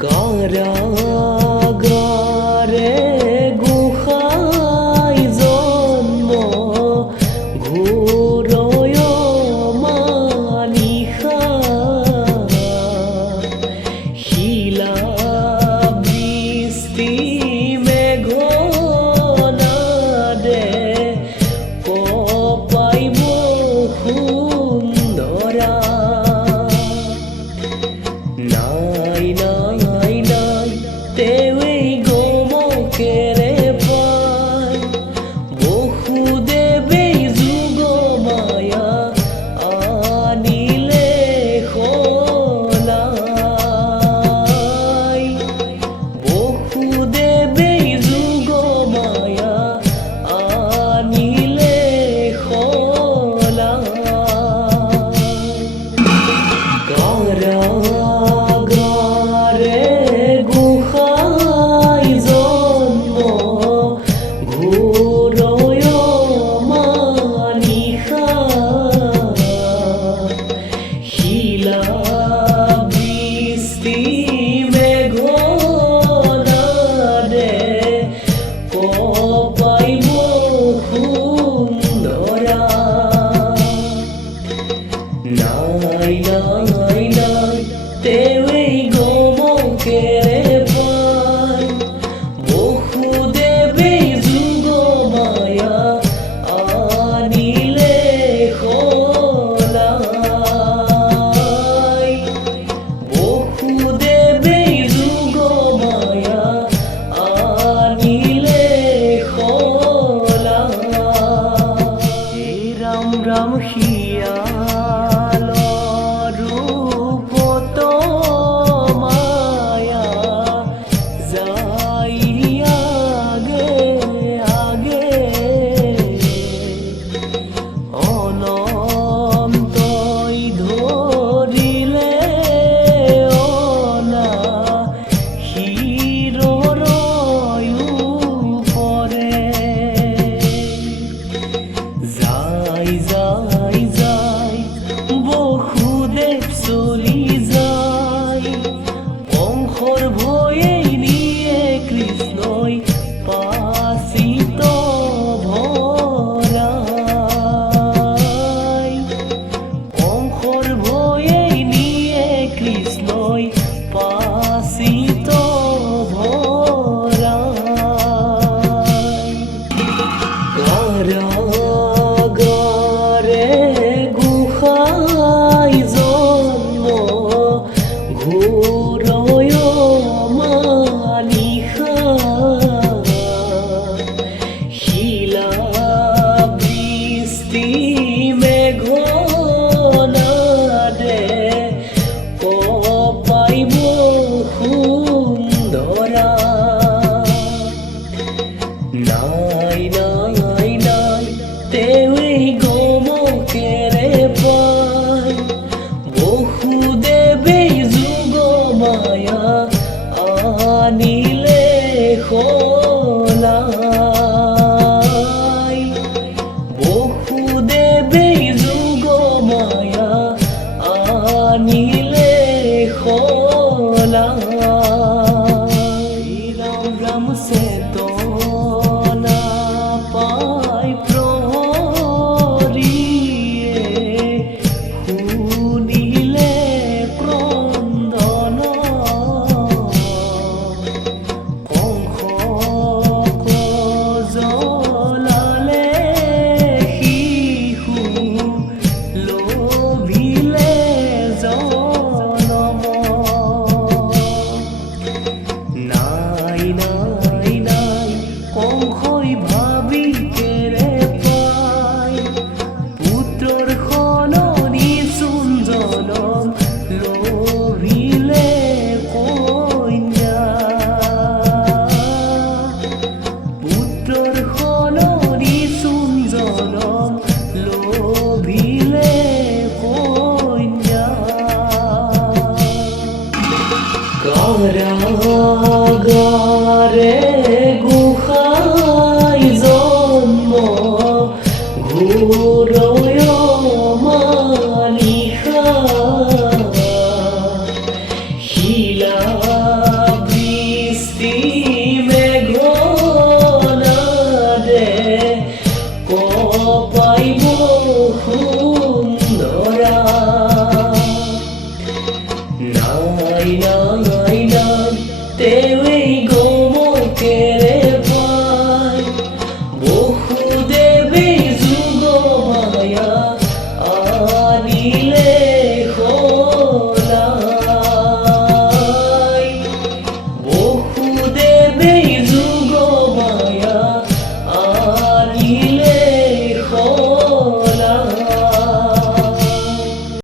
কারাগারে গুহায় জন্ম ঘোরয় মানিখা শিলা বৃষ্টি মেঘনাদে কপাইব সুন্দরা নাই নাই নাই তেই গমকেরে পাই বহুদেবে যুগ মায়া আনিলে খোলাই বহুদেবে যুগ মায়া আনিলে খোলাই কারাগারে গুহায় জন্ম ঘোরয় মানিখা শিলা বৃষ্টি মেঘনাদে কপাইব সুন্দরা নাই নাই নাই তেই গমকেরে পাই বহুদেবে যুগ মায়া আনিলে খোলাই বহুদেবে যুগ মায়া আনিলে খোলাই রাম রাম হিয়াল রূপ তো মায়া যাই আগে আগে অনন্তই ধরিলে অনা হিরোর উপরে যাই যাই যাই বহুদেব চলি যাই বংশর ভয়ে নিয়ে কৃষ্ণই পাচিত ভৰাই বংশর ভয়ে নিয়ে কৃষ্ণই পাচিত ভৰাই কারাগারে গুহায় জন্ম ঘোরয় মানিখা শিলা বৃষ্টি মেঘনাদে কপাইব সুন্দরা নাই নাই নাই তেই গমকেরে পাই বহুদেবে যুগ মায়া আনিলে খোলাই বহুদেবে যুগ মায়া আনিলে খোলাই রাম রাম সে তো না পাই প্রহরিয়ে শুনিলে ক্রন্দন কংস জ্বলালে শিশু লোভিলে জনম নাই নাই নাই কংসই ভাবি কেরে পাই পুত্ৰৰ সলনি চোন জনম লোভিলে কন্যা পুত্ৰৰ সলনি চোন জনম লোভিলে কন্যা কারাগারে